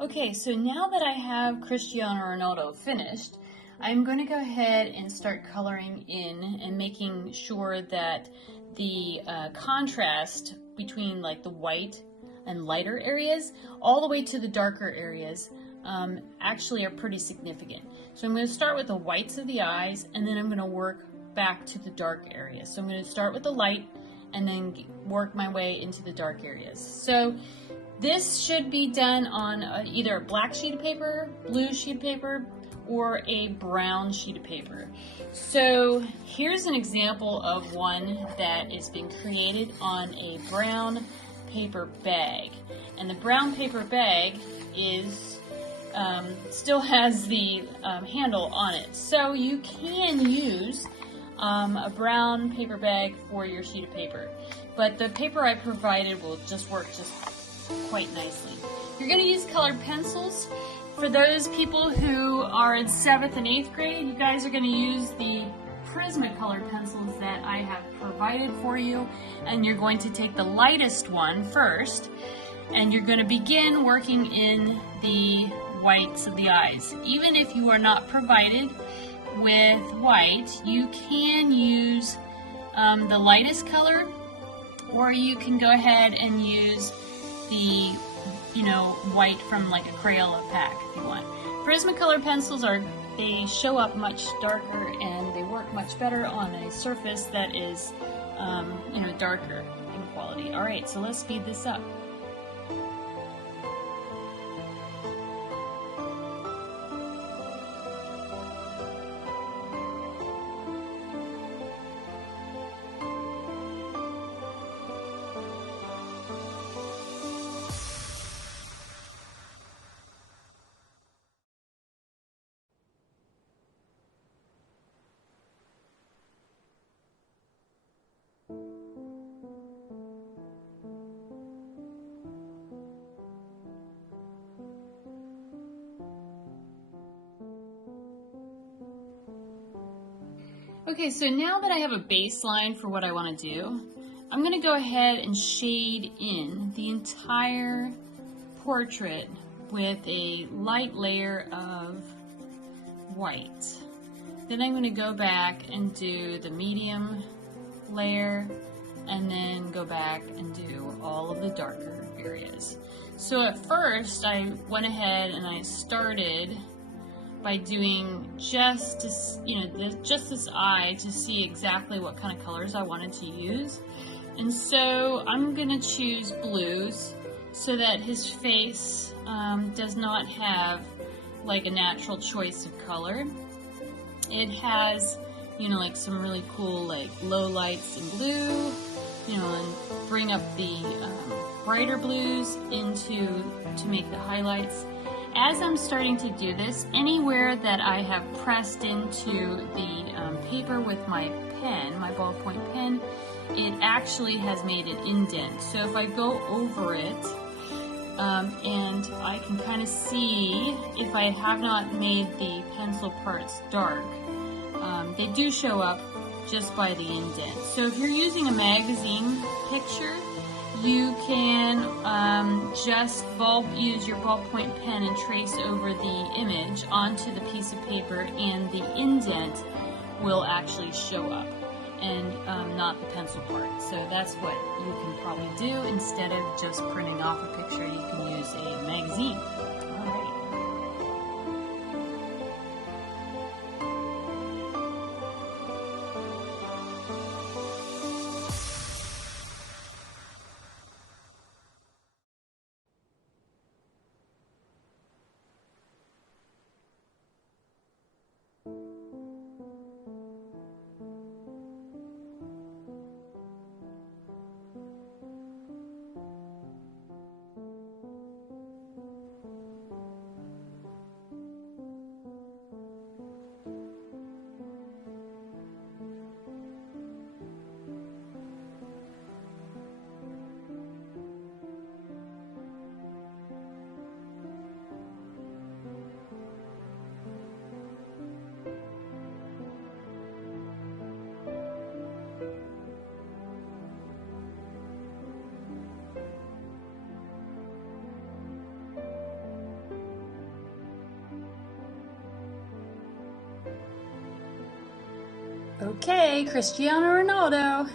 Okay, so now that I have Cristiano Ronaldo finished, I'm going to go ahead and start coloring in and making sure that the contrast between like the white and lighter areas all the way to the darker areas actually are pretty significant. So I'm going to start with the whites of the eyes, and then I'm going to work back to the dark areas. So I'm going to start with the light and then work my way into the dark areas. So this should be done on either a black sheet of paper, blue sheet of paper, or a brown sheet of paper. So here's an example of one that is being created on a brown paper bag. And the brown paper bag is still has the handle on it. So you can use a brown paper bag for your sheet of paper. But the paper I provided will just work just quite nicely. You're going to use colored pencils. For those people who are in 7th and 8th grade, you guys are going to use the Prismacolor pencils that I have provided for you, and you're going to take the lightest one first, and you're going to begin working in the whites of the eyes. Even if you are not provided with white, you can use the lightest color, or you can go ahead and use the white from like a Crayola pack if you want. Prismacolor pencils they show up much darker and they work much better on a surface that is darker in quality. Alright, so let's speed this up. Okay, so now that I have a baseline for what I want to do, I'm going to go ahead and shade in the entire portrait with a light layer of white. Then I'm going to go back and do the medium layer, and then go back and do all of the darker areas. So at first I went ahead and I started by doing just this eye to see exactly what kind of colors I wanted to use. And so I'm going to choose blues so that his face does not have like a natural choice of color. It has, like some really cool like low lights in blue, and bring up the brighter blues to make the highlights. As I'm starting to do this, anywhere that I have pressed into the paper with my pen, my ballpoint pen, it actually has made an indent. So if I go over it, and I can kind of see if I have not made the pencil parts dark, they do show up just by the indent. So if you're using a magazine picture, you can just use your ballpoint pen and trace over the image onto the piece of paper, and the indent will actually show up, and not the pencil part. So that's what you can probably do. Instead of just printing off a picture, you can use a magazine. Alright. Okay, Cristiano Ronaldo.